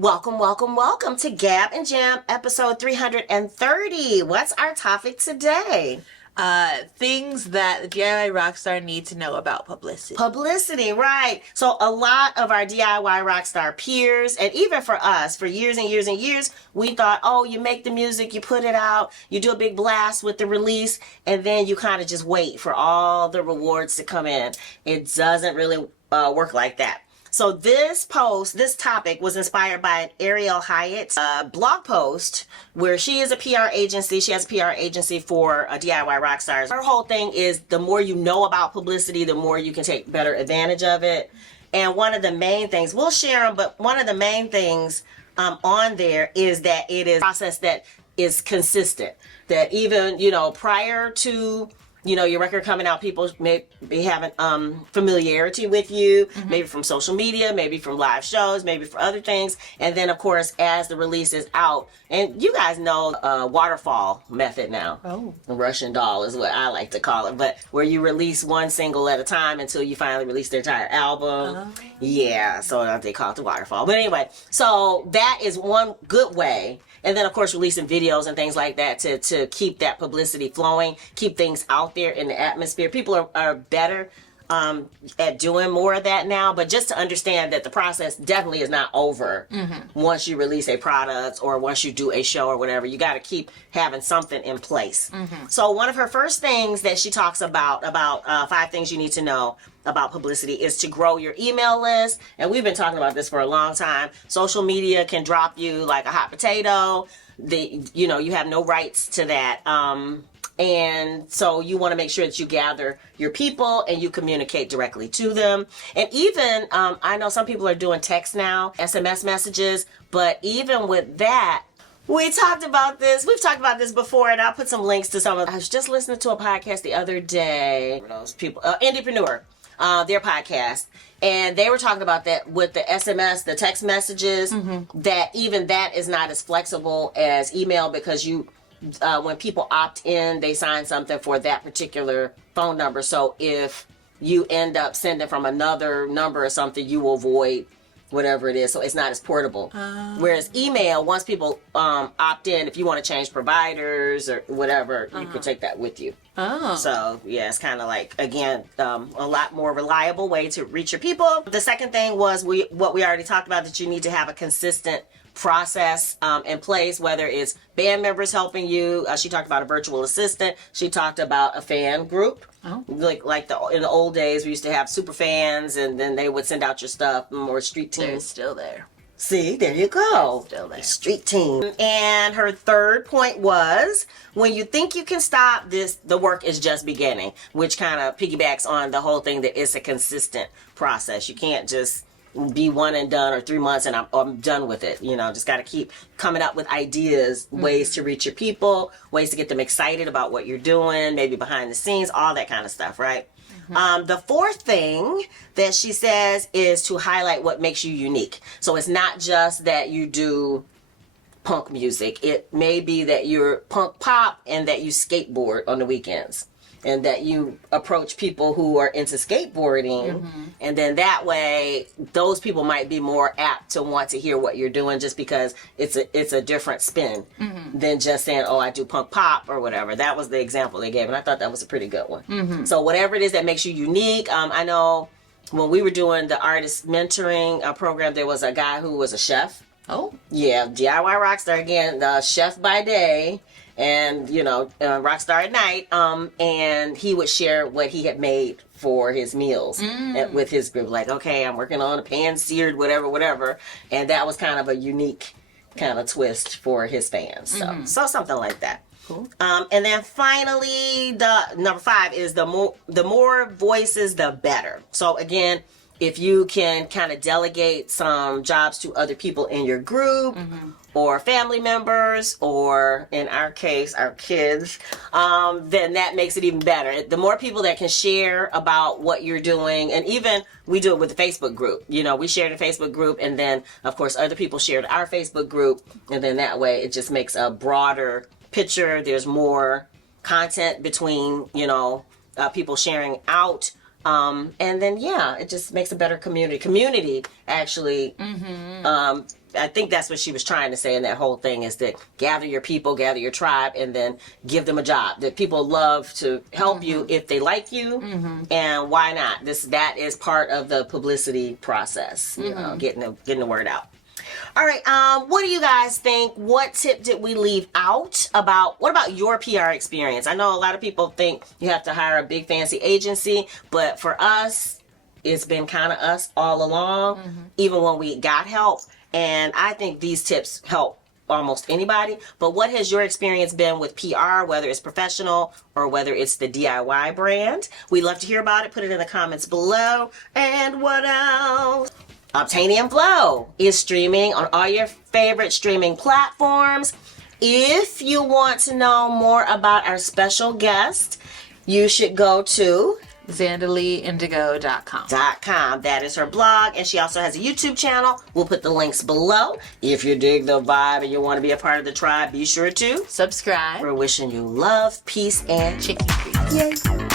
Welcome to Gab and Jam episode 330. What's our topic today? Things that the DIY rockstar need to know about publicity. Publicity, right. So a lot of our DIY rockstar peers, and even for us, for years and years and years, we thought, oh, you make the music, you put it out, you do a big blast with the release, and then you kind of just wait for all the rewards to come in. It doesn't really work like that. So this topic was inspired by an Ariel Hyatt blog post where she is a PR agency. She has a PR agency for DIY rockstars. Her whole thing is the more you know about publicity, the more you can take better advantage of it. And one of the main things, we'll share them, but one of the main things on there is that it is a process that is consistent. That even, prior to your record coming out, people may be having familiarity with you, maybe from social media, maybe from live shows, maybe for other things. And then, of course, as the release is out, and you guys know waterfall method now. Oh. The Russian doll is what I like to call it. But where you release one single at a time until you finally release the entire album. Oh. Yeah, so they call it the waterfall. But anyway, so that is one good way. And then, of course, releasing videos and things like that to keep that publicity flowing, keep things out there in the atmosphere. People are better at doing more of that now, but just to understand that the process definitely is not over once you release a product or once you do a show or whatever. You got to keep having something in place. So one of her first things that she talks about 5 things you need to know about publicity is to grow your email list. And we've been talking about this for a long time. Social media can drop you like a hot potato. You have no rights to that. And so you want to make sure that you gather your people and you communicate directly to them. And even, I know some people are doing text now, SMS messages, but even with that, we've talked about this before, and I'll put some links to some of them. I was just listening to a podcast the other day, those people, Indiepreneur, their podcast, and they were talking about that with the SMS, the text messages, that even that is not as flexible as email, because when people opt in, they sign something for that particular phone number. So if you end up sending from another number or something, you will void whatever it is. So it's not as portable. Whereas email, once people opt in, if you want to change providers or whatever, you can take that with you. Oh. So yeah, it's kind of like, again, a lot more reliable way to reach your people. The second thing was what we already talked about, that you need to have a consistent process in place, whether it's band members helping you. She talked about a virtual assistant. She talked about a fan group. Oh. Like in the old days, we used to have super fans, and then they would send out your stuff, or street teams. They're still there. See, there you go. They're still there. Street team. And her third point was, when you think you can stop this, the work is just beginning, which kind of piggybacks on the whole thing that it's a consistent process. You can't just be one and done, or 3 months and I'm done with it. Just got to keep coming up with ideas, ways to reach your people, ways to get them excited about what you're doing, maybe behind the scenes, all that kind of stuff, right? The fourth thing that she says is to highlight what makes you unique. So it's not just that you do punk music. It may be that you're punk pop and that you skateboard on the weekends, and that you approach people who are into skateboarding, and then that way those people might be more apt to want to hear what you're doing, just because it's a different spin than just saying, oh, I do punk pop or whatever. That was the example they gave, and I thought that was a pretty good one. So whatever it is that makes you unique. I know when we were doing the artist mentoring program, there was a guy who was a chef. Oh. Yeah, DIY rockstar again, the chef by day, and rockstar at night, and he would share what he had made for his meals with his group, like, okay, I'm working on a pan-seared whatever, and that was kind of a unique kind of twist for his fans. So something like that. Cool. And then finally, the number 5 is the more voices, the better. So again, if you can kind of delegate some jobs to other people in your group, or family members, or in our case, our kids, then that makes it even better. The more people that can share about what you're doing, and even we do it with the Facebook group. We share the Facebook group, and then, of course, other people share our Facebook group, and then that way it just makes a broader picture. There's more content between, people sharing out And then, yeah, it just makes a better community. Community, actually, I think that's what she was trying to say in that whole thing, is that gather your people, gather your tribe, and then give them a job. That people love to help you if they like you, and why not? That is part of the publicity process, you know, getting the word out. All right, what do you guys think? What tip did we leave out what about your PR experience? I know a lot of people think you have to hire a big fancy agency, but for us, it's been kind of us all along, even when we got help. And I think these tips help almost anybody. But what has your experience been with PR, whether it's professional or whether it's the DIY brand? We'd love to hear about it. Put it in the comments below. And what else? Obtanium Flow is streaming on all your favorite streaming platforms. If you want to know more about our special guest, you should go to ZandaleeIndigo.com. That is her blog, and she also has a YouTube channel. We'll put the links below. If you dig the vibe and you want to be a part of the tribe, be sure to Subscribe. We're wishing you love, peace, and Chicken grease. yay.